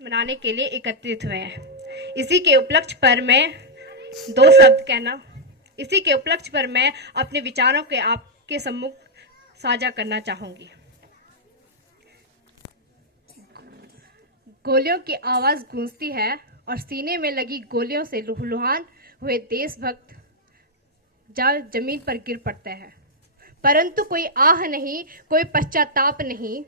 मनाने के लिए एकत्रित हुए हैं। इसी के उपलक्ष्य पर मैं दो शब्द कहना इसी के उपलक्ष्य पर मैं अपने विचारों के आपके सम्मुख साझा करना चाहूंगी। गोलियों की आवाज गूंजती है और सीने में लगी गोलियों से लुहुलुहान हुए देशभक्त जमीन पर गिर पड़ते हैं, परंतु कोई आह नहीं, कोई पश्चाताप नहीं,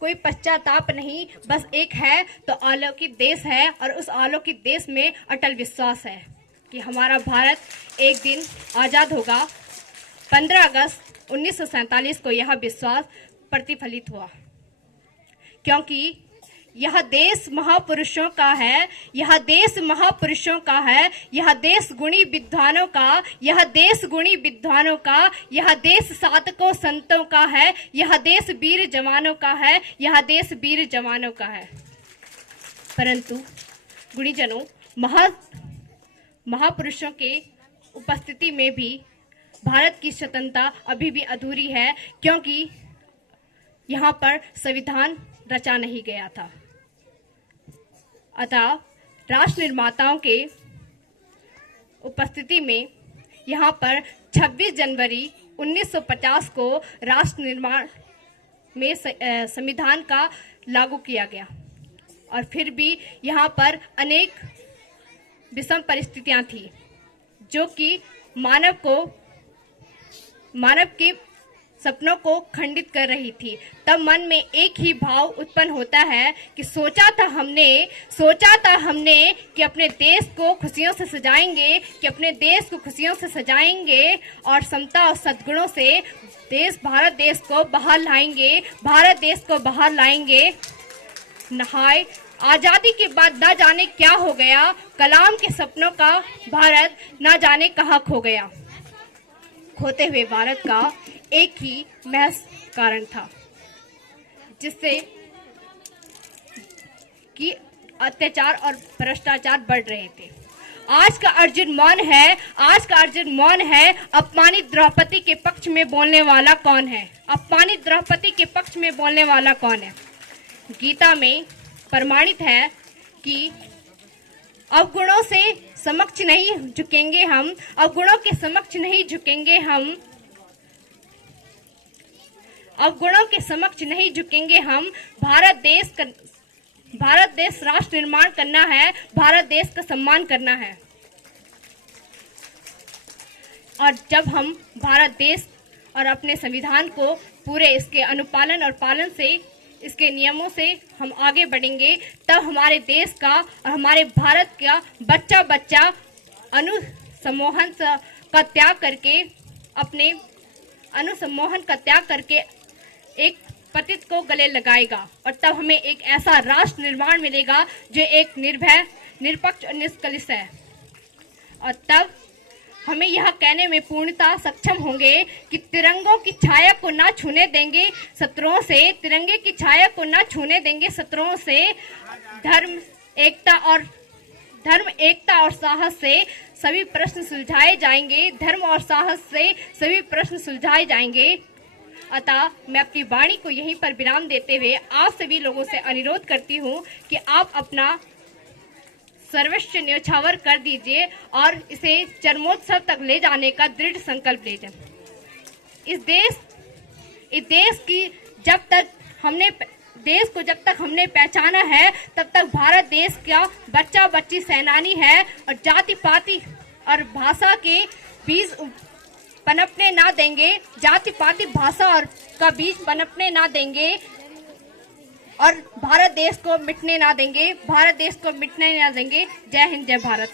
कोई पश्चाताप नहीं। बस एक है तो अलौकिक देश है, और उस अलौकिक देश में अटल विश्वास है कि हमारा भारत एक दिन आजाद होगा। 15 अगस्त 1947 को यह विश्वास प्रतिफलित हुआ, क्योंकि यह देश महापुरुषों का है, यह देश महापुरुषों का है, यह देश गुणी विद्वानों का, यह देश गुणी विद्वानों का, यह देश साधकों संतों का है, यह देश वीर जवानों का है, यह देश वीर जवानों का है। परंतु गुणीजनों, महापुरुषों के उपस्थिति में भी भारत की स्वतंत्रता अभी भी अधूरी है, क्योंकि यहाँ पर संविधान रचा नहीं गया था। अतः राष्ट्र निर्माताओं के उपस्थिति में यहाँ पर 26 जनवरी 1950 को राष्ट्र निर्माण में संविधान का लागू किया गया, और फिर भी यहाँ पर अनेक विषम परिस्थितियाँ थी, जो कि मानव के सपनों को खंडित कर रही थी। तब मन में एक ही भाव उत्पन्न होता है कि सोचा था हमने कि अपने देश को खुशियों से सजाएंगे, और समता और सद्गुणों से भारत देश को बाहर लाएंगे। नहाय आजादी के बाद न जाने क्या हो गया, कलाम के सपनों का भारत न जाने कहाँ खो गया। खोते हुए भारत का एक ही महज कारण था, जिससे कि अत्याचार और भ्रष्टाचार बढ़ रहे थे। आज का अर्जुन मौन है। अपमानित द्रौपदी के पक्ष में बोलने वाला कौन है? गीता में प्रमाणित है कि अवगुणों के समक्ष नहीं झुकेंगे हम। भारत देश राष्ट्र निर्माण करना है, भारत देश का सम्मान करना है। और जब हम भारत देश और अपने संविधान को पूरे इसके अनुपालन और पालन से, इसके नियमों से हम आगे बढ़ेंगे, तब हमारे देश का और हमारे भारत का बच्चा अनुसम्मोहन का त्याग करके एक पतित को गले लगाएगा, और तब हमें एक ऐसा राष्ट्र निर्माण मिलेगा जो एक निर्भय, निष्पक्ष और निष्कलुष है। और तब हमें यह कहने में पूर्णतः सक्षम होंगे कि तिरंगों की छाया को ना छूने देंगे शत्रुओं से, धर्म एकता और साहस से सभी प्रश्न सुलझाए जाएंगे। अतः मैं अपनी वाणी को यहीं पर विराम देते हुए आप सभी लोगों से अनुरोध करती हूँ कि आप अपना सर्वस्व न्योछावर कर दीजिए और इसे चरमोत्सव तक ले जाने का दृढ़ संकल्प लीजिए। इस देश को जब तक हमने पहचाना है, तब तक भारत देश का बच्ची सेनानी है, और जाति पाति और भाषा के बीज पनपने ना देंगे, और भारत देश को मिटने ना देंगे। जय हिंद, जय भारत।